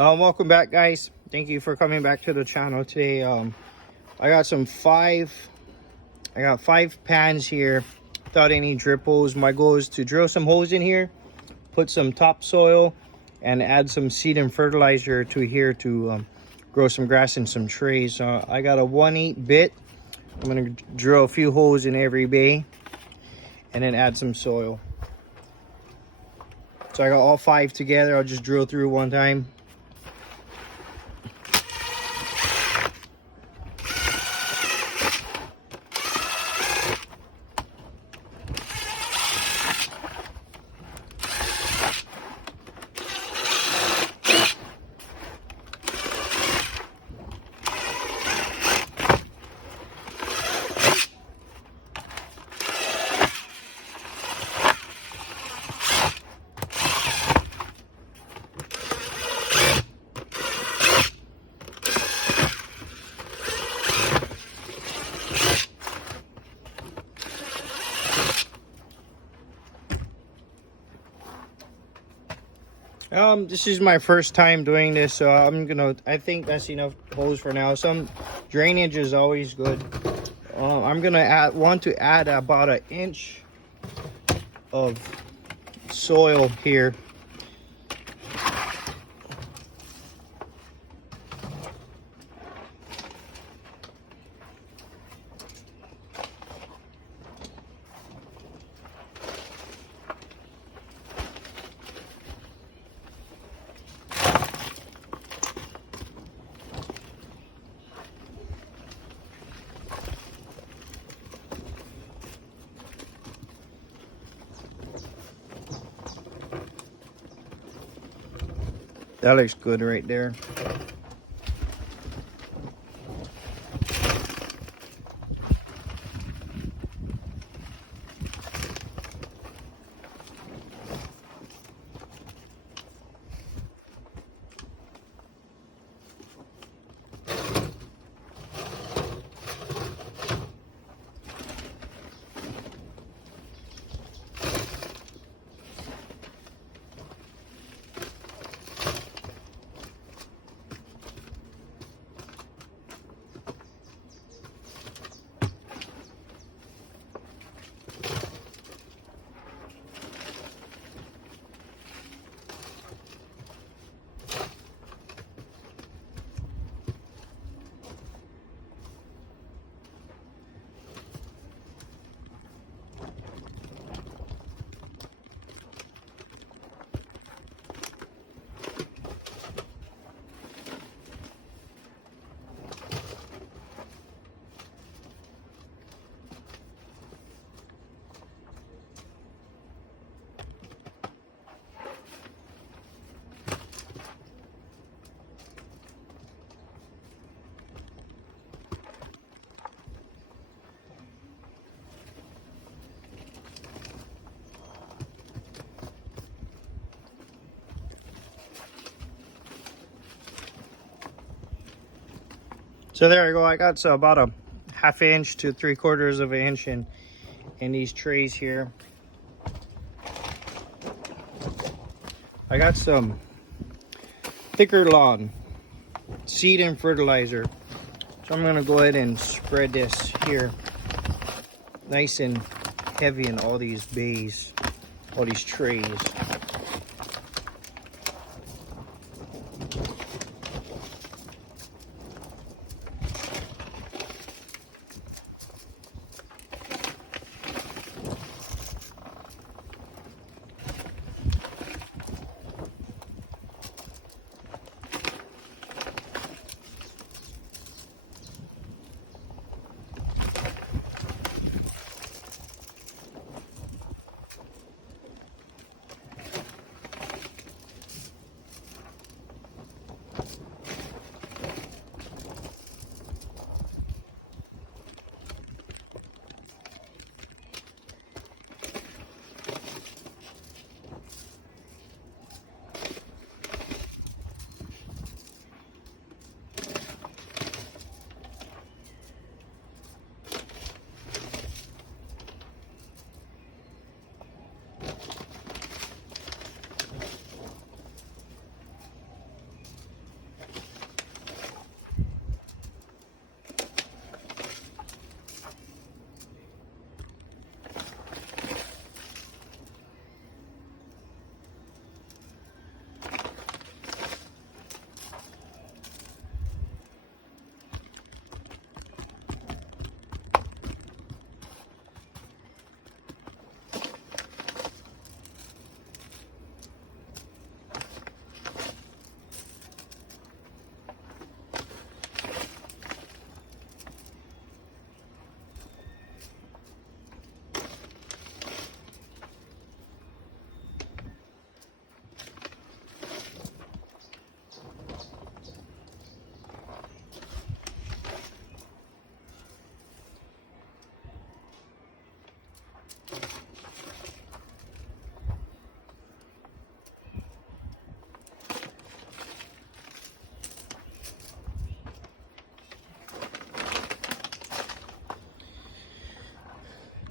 Welcome back, guys. Thank you for coming back to the channel today. I got five pans here without any drip holes. My goal is to drill some holes in here, put some topsoil, and add some seed and fertilizer to here to grow some grass in some trays. I got a 1/8 bit. I'm gonna drill a few holes in every bay and then add some soil. So I got all five together. I'll just drill through one time. This is my first time doing this, so I think that's enough holes for now. Some drainage is always good. I'm gonna want to add about 1 inch of soil here. That looks good right there. So there you go. I got about a 1/2 inch to 3/4 of an inch in these trays here. I got some thicker lawn seed and fertilizer. So I'm gonna go ahead and spread this here nice and heavy in all these bays, all these trays.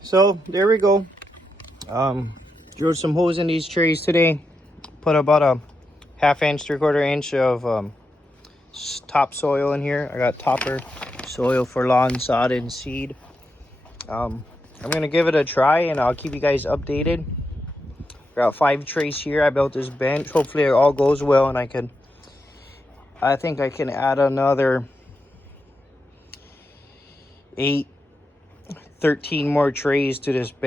So there we go. Drilled some holes in these trays today. Put about a 1/2 inch, 3/4 inch of topsoil in here. I got topper soil for lawn, sod, and seed. I'm gonna give it a try and I'll keep you guys updated. Got 5 trays here. I built this bench. Hopefully it all goes well and I think I can add another 13 more trays to this bench.